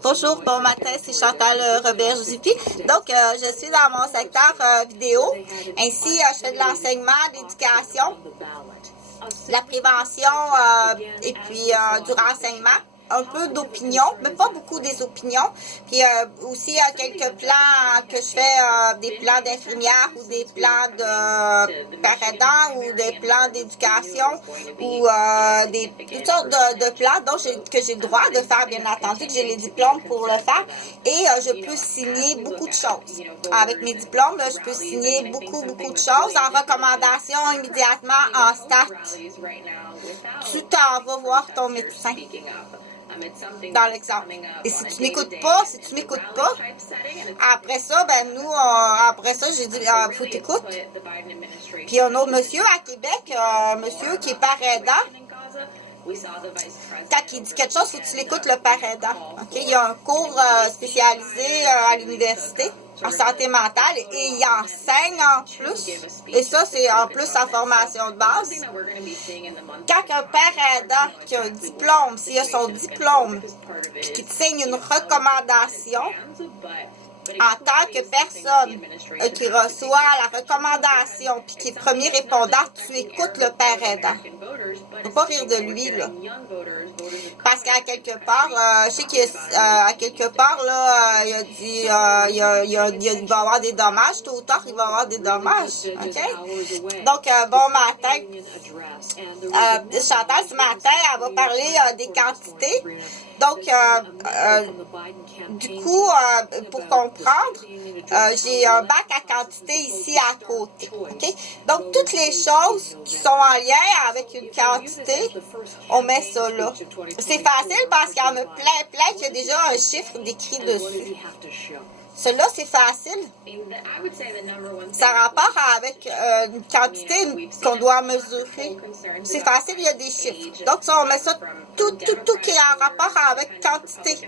Bonjour, bon matin, c'est Chantal Robert-Juppy. Donc, je suis dans mon secteur vidéo. Ainsi, je fais de l'enseignement, de l'éducation, de la prévention et puis du renseignement. Un peu d'opinion, mais pas beaucoup des opinions. Puis aussi, il y a quelques plans que je fais, des plans d'infirmières ou des plans de parents ou des plans d'éducation ou toutes sortes de plans que j'ai le droit de faire, bien entendu, que j'ai les diplômes pour le faire. Et je peux signer beaucoup de choses. Avec mes diplômes, je peux signer beaucoup de choses en recommandation immédiatement en start. Tu t'en vas voir ton médecin. Dans l'exemple. Et si tu m'écoutes pas, après ça, j'ai dit, faut t'écouter. Puis il y a un autre monsieur à Québec, monsieur qui est parent aidant. Quand il dit quelque chose, il faut que tu l'écoutes, le parent aidant. Okay? Il y a un cours spécialisé à l'université en santé mentale et il enseigne en plus. Et ça, c'est en plus sa formation de base. Quand un père aidant qui a un diplôme, s'il a son diplôme, puis qu'il te signe une recommandation, en tant que personne qui reçoit la recommandation puis qui est premier répondant, tu écoutes le père aidant. Il ne faut pas rire de lui, là. Parce qu'à quelque part, je sais qu'à quelque part, là, il a dit il va y avoir des dommages, tôt ou tard, il va y avoir des dommages. OK? Donc, bon matin. Chantal, ce matin, elle va parler des quantités. Donc, du coup, pour comprendre, j'ai un bac à quantité ici à côté. Okay? Donc, toutes les choses qui sont en lien avec une quantité, on met ça là. C'est facile parce qu'il y en a plein qui a déjà un chiffre décrit dessus. Cela, c'est facile. Ça a rapport avec une quantité qu'on doit mesurer. C'est facile, il y a des chiffres. Donc, ça, on met ça, tout qui est en rapport avec quantité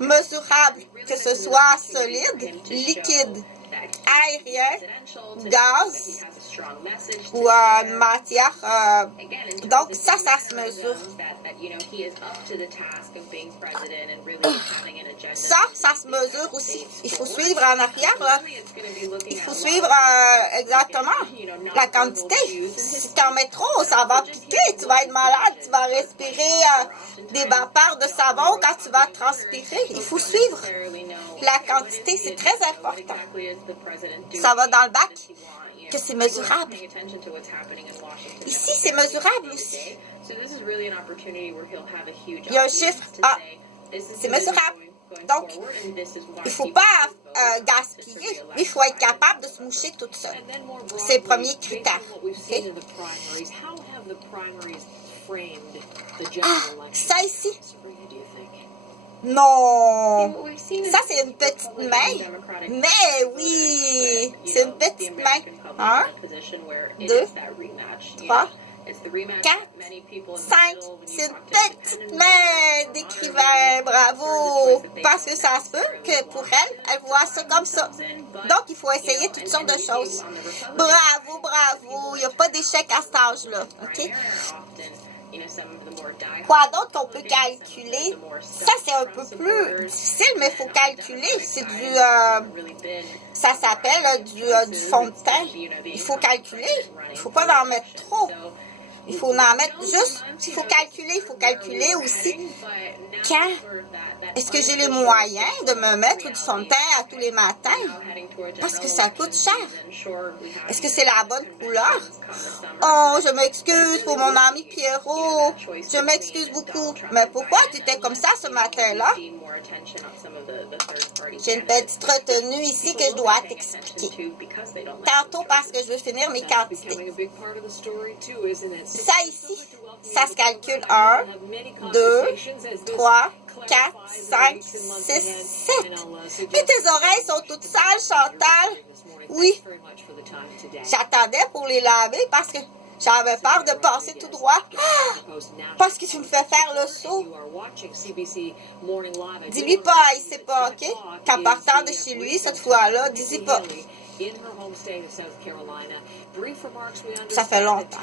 mesurable, que ce soit solide, liquide, aérien, gaz ou matière. Donc, ça se mesure. Ça se mesure aussi. Il faut suivre en arrière, là. Il faut suivre exactement la quantité. Si tu en mets trop, ça va piquer. Tu vas être malade. Tu vas respirer des vapeurs de savon quand tu vas transpirer. Il faut suivre la quantité. C'est très important. Ça va dans le bac, que c'est mesurable. Ici, c'est mesurable aussi. Il y a un chiffre. Ah, c'est mesurable. Donc, il ne faut pas gaspiller. Il faut être capable de se moucher toute seule. C'est le premier critère. Okay? Ah, ça ici. Non! Ça, c'est une petite main. Mais oui! C'est une petite main. 1, 2, 3, 4, 5. C'est une petite main d'écrivain. Bravo! Parce que ça se peut que pour elle voit ça comme ça. Donc, il faut essayer toutes sortes de choses. Bravo! Il n'y a pas d'échec à cet âge-là. OK? Quoi d'autre qu'on peut calculer? Ça, c'est un peu plus difficile, mais il faut calculer. C'est ça s'appelle du fond de teint. Il faut calculer. Il ne faut pas en mettre trop. Il faut en mettre juste, il faut calculer aussi quand est-ce que j'ai les moyens de me mettre du fond de teint à tous les matins? Parce que ça coûte cher. Est-ce que c'est la bonne couleur? Oh, je m'excuse pour mon ami Pierrot. Je m'excuse beaucoup. Mais pourquoi tu étais comme ça ce matin-là? J'ai une petite retenue ici que je dois t'expliquer. Tantôt parce que je veux finir mes quantités. Ça ici, ça se calcule 1, 2, 3, 4, 5, 6, 7. Mais tes oreilles sont toutes sales, Chantal. Oui. J'attendais pour les laver parce que j'avais peur de passer tout droit. Ah! Parce que tu me fais faire le saut. Dis-lui pas, il sait pas, OK? Qu'en partant de chez lui, cette fois-là, dis-y pas. Ça fait longtemps.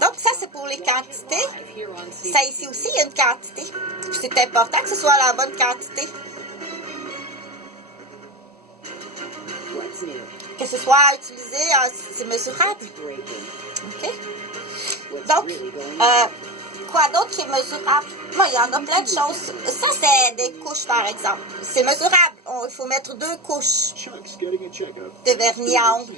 Donc, ça, c'est pour les quantités. Ça, ici aussi, il y a une quantité. C'est important que ce soit la bonne quantité. Que ce soit utilisé, c'est mesurable. OK? Donc, quoi d'autre qui est mesurable? Bon, il y en a plein de choses. Ça, c'est des couches, par exemple. C'est mesurable. Il faut mettre 2 couches de vernis à ongles.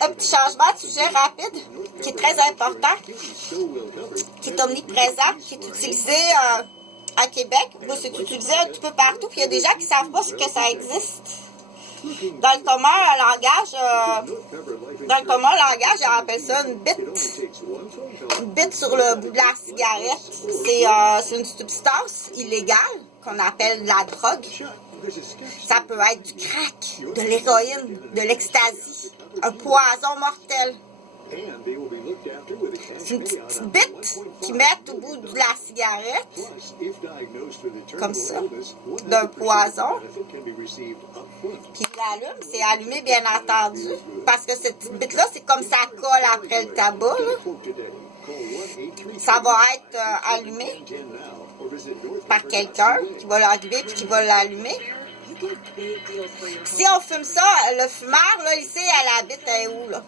Un petit changement de sujet rapide qui est très important, qui est omniprésent, qui est utilisé à Québec. C'est utilisé un petit peu partout. Puis il y a des gens qui ne savent pas que ça existe. Dans le commun langage, on appelle ça une bite. Une bite sur le bout de la cigarette. C'est une substance illégale qu'on appelle de la drogue. Ça peut être du crack, de l'héroïne, de l'ecstasy, un poison mortel. C'est une petite bite qu'ils mettent au bout de la cigarette, comme ça, d'un poison. Puis ils l'allument, c'est allumé bien entendu, parce que cette petite bite-là, c'est comme ça colle après le tabac. Là. Ça va être allumé par quelqu'un qui va l'arriver puis qui va l'allumer. Si on fume ça, le fumeur, là, il sait à la bite elle est où, là.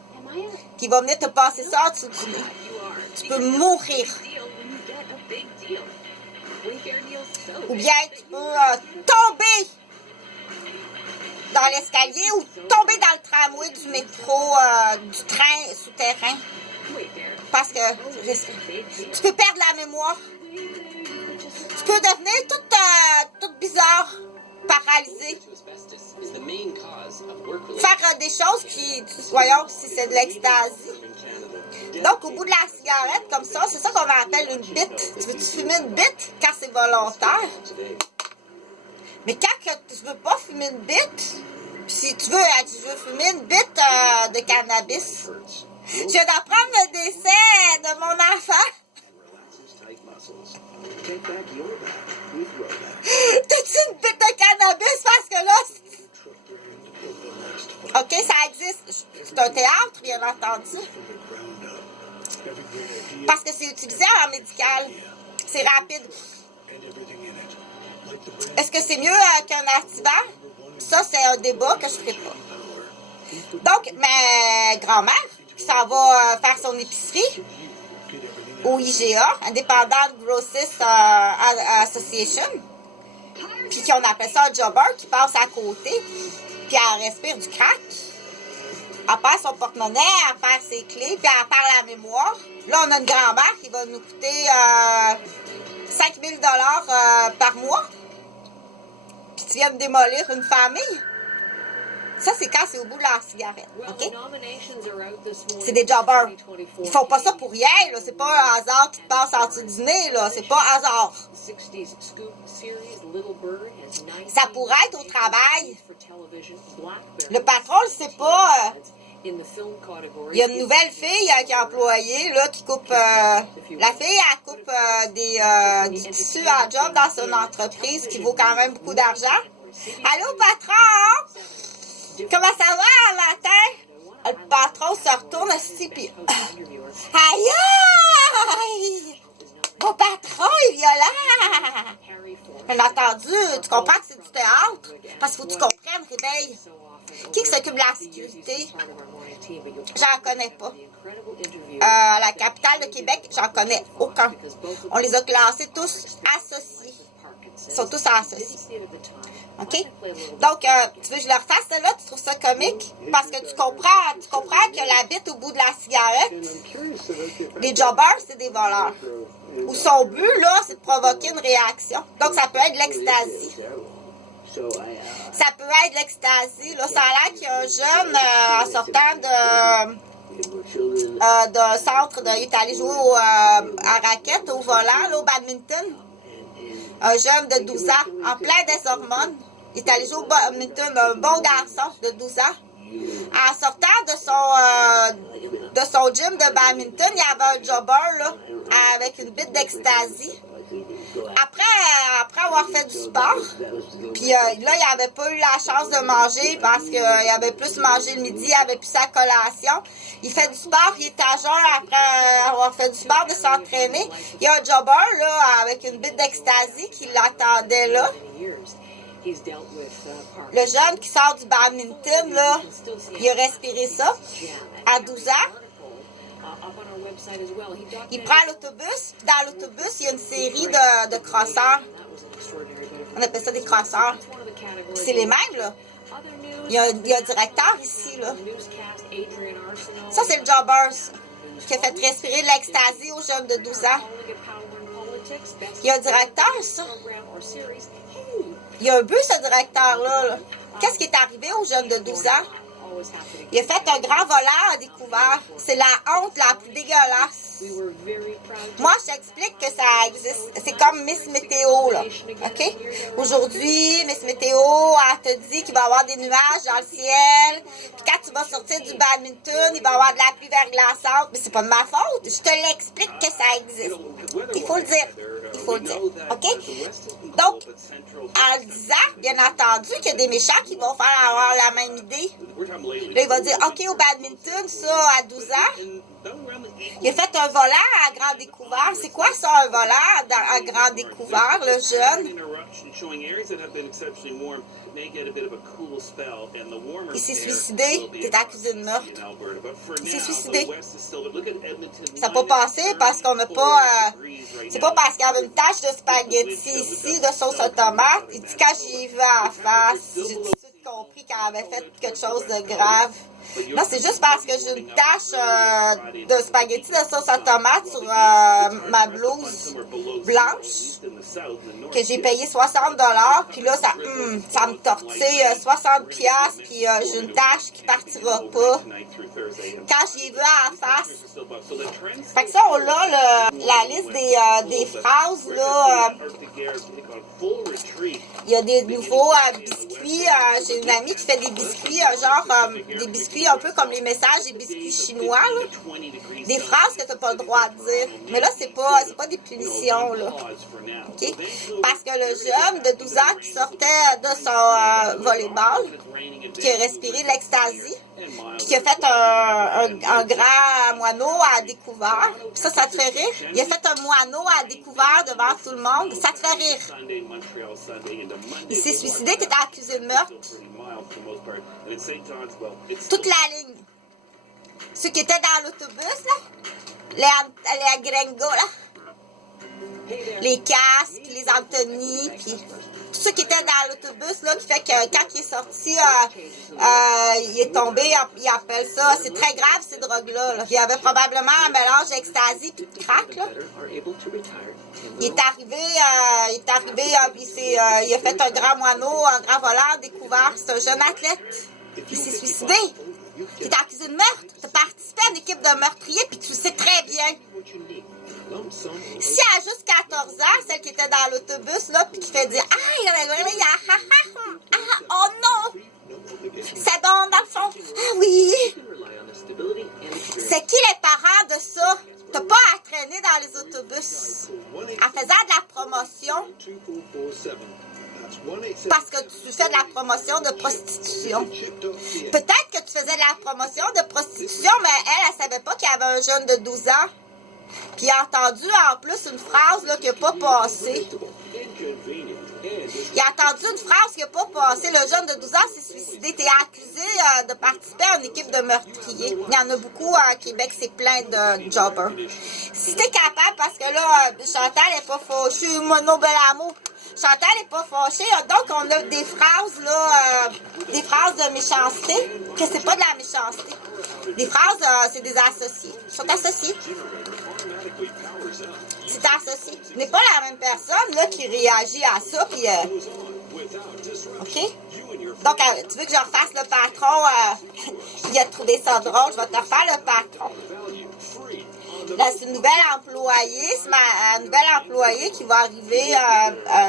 Qui va venir te passer ça en dessous du nez. Tu peux mourir. Ou bien tu peux tomber dans l'escalier ou tomber dans le tramway du métro, du train souterrain. Parce que tu peux perdre la mémoire. Tu peux devenir toute bizarre, paralysée. Faire des choses qui, voyons, si c'est de l'ecstasy. Donc, au bout de la cigarette, comme ça, c'est ça qu'on appelle une bite. Tu veux-tu fumer une bite quand c'est volontaire? Mais quand tu veux pas fumer une bite, si tu veux fumer une bite de cannabis, je viens d'apprendre le décès de mon enfant. T'as-tu une bite de cannabis? Parce que là, OK, ça existe. C'est un théâtre, bien entendu. Parce que c'est utilisé en médical. C'est rapide. Est-ce que c'est mieux qu'un activant? Ça, c'est un débat que je ne ferai pas. Donc, ma grand-mère, qui s'en va faire son épicerie au IGA, Independent Grossist Association, puis qu'on appelle ça un jobber qui passe à côté, puis elle respire du crack. Elle perd son porte-monnaie, elle perd ses clés, puis elle perd la mémoire. Là, on a une grand-mère qui va nous coûter 5 000 $ par mois. Puis tu viens de démolir une famille. Ça, c'est quand c'est au bout de la cigarette, OK? C'est des jobbers. Ils font pas ça pour rien, là. C'est pas un hasard qui te passe en dessous du nez, là. C'est pas hasard. Ça pourrait être au travail. Le patron, le sait pas. Il y a une nouvelle fille qui est employée, là, qui coupe... la fille, elle coupe du tissu en job dans son entreprise qui vaut quand même beaucoup d'argent. Allô, patron? Comment ça va le matin? Le patron se retourne assis, puis... Aïe! Aïe! Mon patron est violent! Bien entendu, tu comprends que c'est du théâtre? Parce qu'il faut que tu comprennes, réveille. Qui s'occupe de la sécurité? J'en connais pas. La capitale de Québec, j'en connais aucun. On les a classés tous associés. Ils sont tous associés. OK? Donc, tu veux que je leur fasse ça là? Tu trouves ça comique? Parce que tu comprends que la bite au bout de la cigarette, les jobbers, c'est des voleurs. Ou son but, là, c'est de provoquer une réaction. Donc, ça peut être de l'ecstasy. Ça peut être de l'ecstasy. Là, ça a l'air qu'il y a un jeune, en sortant d'un centre, il est allé jouer à raquette, au volant, là, au badminton. Un jeune de 12 ans, en plein des hormones. Il est allé jouer au badminton, un bon garçon de 12 ans. En sortant de son gym de badminton, il y avait un jobber là, avec une bite d'ecstasy. Après avoir fait du sport, puis là, il n'avait pas eu la chance de manger parce qu'il avait plus mangé le midi, il avait plus sa collation. Il fait du sport, il est à jeun après avoir fait du sport, de s'entraîner. Il y a un jobber là, avec une bite d'ecstasy qui l'attendait là. Le jeune qui sort du badminton, là, il a respiré ça à 12 ans. Il prend l'autobus, puis dans l'autobus, il y a une série de crosseurs. On appelle ça des crosseurs. C'est les mêmes, là. Il y a un directeur ici, là. Ça, c'est le Jobbers qui a fait respirer de l'ecstasy aux jeunes de 12 ans. Il y a un directeur, ça. Il y a un but, ce directeur-là. Là. Qu'est-ce qui est arrivé aux jeunes de 12 ans? Il a fait un grand voleur à découvert. C'est la honte la plus dégueulasse. Moi, je t'explique que ça existe. C'est comme Miss Météo, là. OK? Aujourd'hui, Miss Météo, elle te dit qu'il va y avoir des nuages dans le ciel. Puis quand tu vas sortir du badminton, il va y avoir de la pluie verglaçante. Mais c'est pas de ma faute. Je te l'explique que ça existe. Il faut le dire. Il faut le dire. OK? Donc, en le disant, bien entendu, qu'il y a des méchants qui vont faire avoir la même idée. Là, il va dire, OK, au badminton, ça, à 12 ans, il a fait un volant à grand découvert. C'est quoi ça, un volant à grand découvert, le jeune? Il s'est suicidé. Il est accusé de meurtre. Il s'est suicidé. Ça n'a pas passé parce qu'on n'a pas... c'est pas parce qu'il y avait une tache de spaghetti ici, de sauce à tomate. Il dit, quand j'y ai vu à la face, j'ai tout de suite compris qu'elle avait fait quelque chose de grave. Non, c'est juste parce que j'ai une tache de spaghetti de sauce à tomate sur ma blouse blanche que j'ai payé 60 $. Puis là, ça me tortille 60 $, puis j'ai une tache qui partira pas. Quand j'y ai vu à la face. Fait que ça, on a la liste des phrases, là. Il y a des nouveaux biscuits. J'ai une amie qui fait des biscuits, des biscuits un peu comme les messages des biscuits chinois, là. Des phrases que tu n'as pas le droit de dire. Mais là, c'est pas des punitions, là. OK? Parce que le jeune de 12 ans qui sortait de son volleyball, qui a respiré l'ecstasy, puis qui a fait un grand moineau à découvert, puis ça te fait rire? Il a fait un moineau à découvert devant tout le monde, ça te fait rire. Il s'est suicidé, tu étais accusé de meurtre. Toute la ligne. Ceux qui étaient dans l'autobus, là, les gringos, là, les casques, les Anthony, puis tous ceux qui étaient dans l'autobus, là, qui fait que quand il est sorti, il est tombé, il appelle ça, c'est très grave ces drogues-là. Là. Il y avait probablement un mélange d'ecstasy puis de crack, là. Il est arrivé, il a fait un grand moineau, un grand voleur découvert. C'est un jeune athlète. Il s'est suicidé. Il est accusé de meurtre. Tu as participé à une équipe de meurtriers, puis tu le sais très bien. Si elle a juste 14 ans, celle qui était dans l'autobus, là, puis qui fait dire oh non! Ça donne dans le fond. Ah oui! C'est qui les parents de ça? T'as pas à traîner dans les autobus en faisant de la promotion parce que tu fais de la promotion de prostitution. Peut-être que tu faisais de la promotion de prostitution, mais elle savait pas qu'il y avait un jeune de 12 ans. Puis il a entendu en plus une phrase là, qui n'a pas passé. Il a entendu une phrase qui n'a pas passé. Le jeune de 12 ans s'est suicidé. Tu es accusé de participer à une équipe de meurtriers. Il y en a beaucoup à Québec, c'est plein de jobbers. Si tu es capable, parce que là, Chantal n'est pas fâchée, Mono Bellamo. Chantal n'est pas fâchée. Donc, on a des phrases, là, des phrases de méchanceté, que c'est pas de la méchanceté. Des phrases, c'est des associés. Ils sont associés. C'est associé. Ce n'est pas la même personne là, qui réagit à ça. Puis, OK? Donc, tu veux que je refasse le patron? Il a trouvé ça drôle. Je vais te refaire le patron. Là, c'est une nouvelle employée. C'est ma nouvelle employée qui va arriver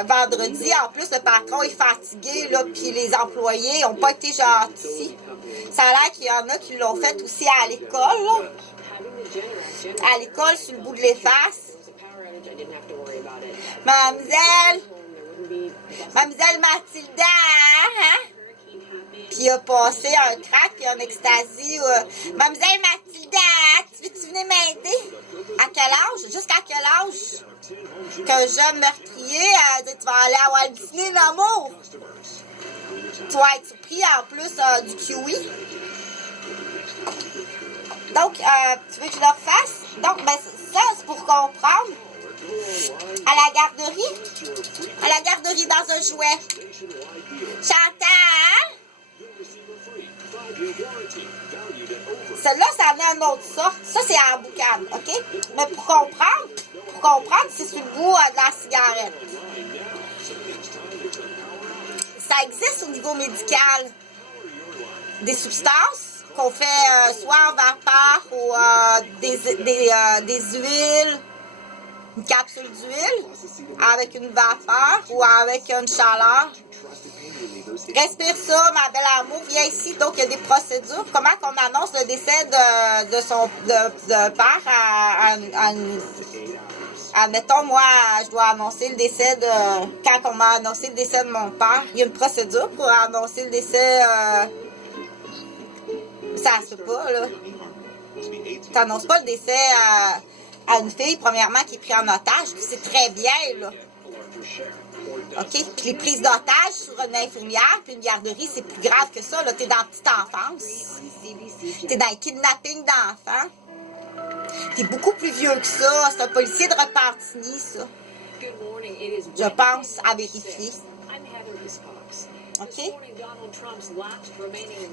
vendredi. En plus, le patron est fatigué. Là, puis les employés n'ont pas été gentils. Ça a l'air qu'il y en a qui l'ont fait aussi à l'école. Là. À l'école, sur le bout de l'efface. Mademoiselle Mathilda, hein? Puis il a passé un crack puis un ecstasy. Mademoiselle Mathilda, tu veux-tu venir m'aider? À quel âge? Jusqu'à quel âge? Qu'un jeune meurtrier, tu vas aller à Walt Disney, l'amour. Tu vas être surpris en plus du kiwi. Donc, tu veux que je le refasse? Donc, ben, ça, c'est pour comprendre. À la garderie dans un jouet. Chantal! Celle-là, ça en est une autre sorte. Ça, c'est en boucane, OK? Mais pour comprendre, c'est sur le bout de la cigarette. Ça existe au niveau médical. Des substances qu'on fait soit en vapeur ou des huiles, une capsule d'huile avec une vapeur ou avec une chaleur. Respire ça, ma belle amour, viens ici. Donc, il y a des procédures. Comment qu'on annonce le décès de père admettons, moi, je dois annoncer le décès quand on m'a annoncé le décès de mon père, il y a une procédure pour annoncer le décès. Ça se peut pas, là. Tu n'annonces pas le décès à une fille, premièrement, qui est prise en otage. C'est très bien, là. OK? Puis les prises d'otage sur une infirmière puis une garderie, c'est plus grave que ça. Là, t'es dans la petite enfance. T'es dans le kidnapping d'enfants. T'es beaucoup plus vieux que ça. C'est un policier de Repentigny, ça. Je pense à vérifier. OK?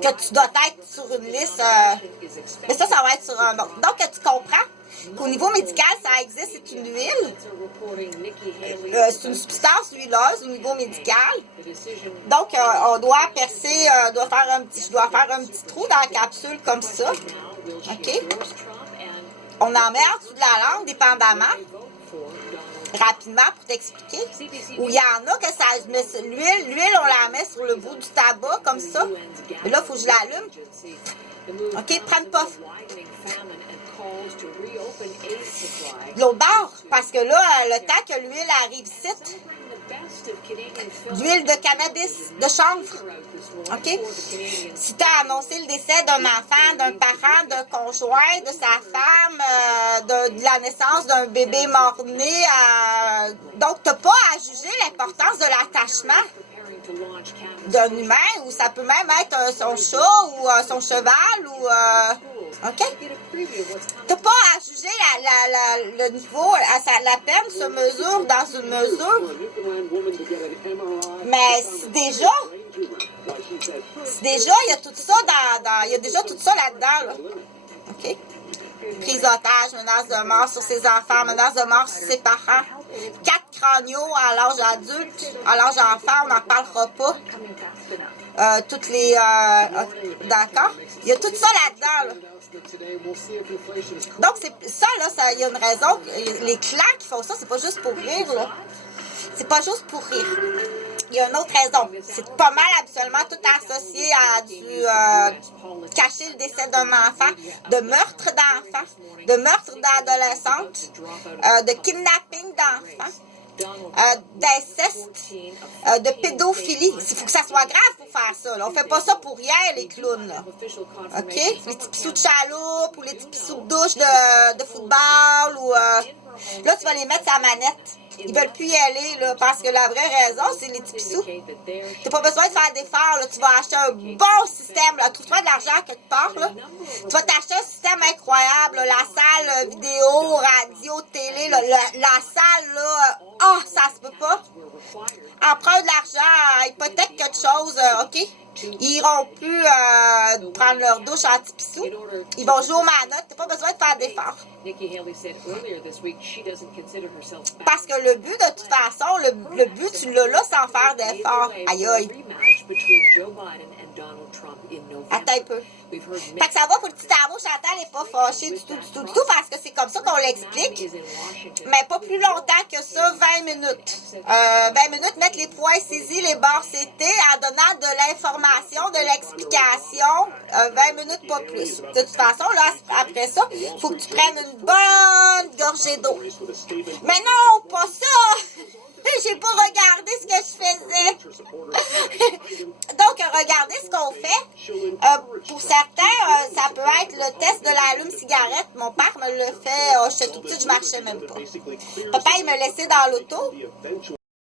Que tu dois être sur une liste. Mais ça va être sur un autre. Donc, tu comprends qu'au niveau médical, ça existe, c'est une huile. C'est une substance huileuse au niveau médical. Donc, on doit percer, je dois faire un petit trou dans la capsule comme ça. OK? On en met en dessous de la langue, dépendamment. Rapidement pour t'expliquer. Ou il y en a que ça, l'huile, on la met sur le bout du tabac comme ça. Mais là, il faut que je l'allume. OK, prends une puff. De l'autre bord, parce que là, le temps que l'huile arrive ici, l'huile de cannabis, de chanvre. OK? Si tu as annoncé le décès d'un enfant, d'un parent, d'un conjoint, de sa femme, de la naissance d'un bébé mort-né, donc tu n'as pas à juger l'importance de l'attachement d'un humain, ou ça peut même être son chat ou son cheval, ou... OK? T'as pas à juger le niveau, la peine se mesure dans une mesure. Mais c'est déjà, il y a tout ça il y a déjà tout ça là-dedans, là. OK? Prise d'otage, menace de mort sur ses enfants, menace de mort sur ses parents. 4 craniaux à l'âge adulte, à l'âge enfant, on n'en parlera pas. Toutes les... d'accord? Il y a tout ça là-dedans, là. Donc, c'est ça, là, il y a une raison. Les clans qui font ça, c'est pas juste pour rire, là. C'est pas juste pour rire. Il y a une autre raison. C'est pas mal, absolument, tout associé à cacher le décès d'un enfant, de meurtre d'enfants, de meurtre d'adolescentes, de kidnapping d'enfants. D'inceste, de pédophilie. Il faut que ça soit grave pour faire ça. Là. On fait pas ça pour rien, les clowns. Là. OK? Les petits pissous de chaloupe ou les petits pissous de douche de football. Ou, là, tu vas les mettre sur la manette. Ils veulent plus y aller, là, parce que la vraie raison, c'est les petits pissous. T'as pas besoin de faire d'efforts, là. Tu vas acheter un bon système, là. Trouve-toi de l'argent quelque part, là. Tu vas t'acheter un système incroyable, là. La salle vidéo, radio, télé, là. La salle, là. Ça se peut pas. Emprunte de l'argent, hypothèque quelque chose, OK? Ils iront plus prendre leur douche anti-pissou. Ils vont jouer aux manottes. T'as pas besoin de faire d'efforts. Parce que le but, de toute façon, le but, tu l'as là sans faire d'efforts. Aïe, aïe. Attends un peu. Fait que ça va pour le petit amour. Chantal n'est pas fâchée du tout, parce que c'est comme ça qu'on l'explique. Mais pas plus longtemps que ça, 20 minutes. 20 minutes, mettre les points saisis, les barres CT, en donnant de l'information, de l'explication. 20 minutes, pas plus. De toute façon, là, après ça, il faut que tu prennes une bonne gorgée d'eau. Mais non, papa, il me laissait dans l'auto.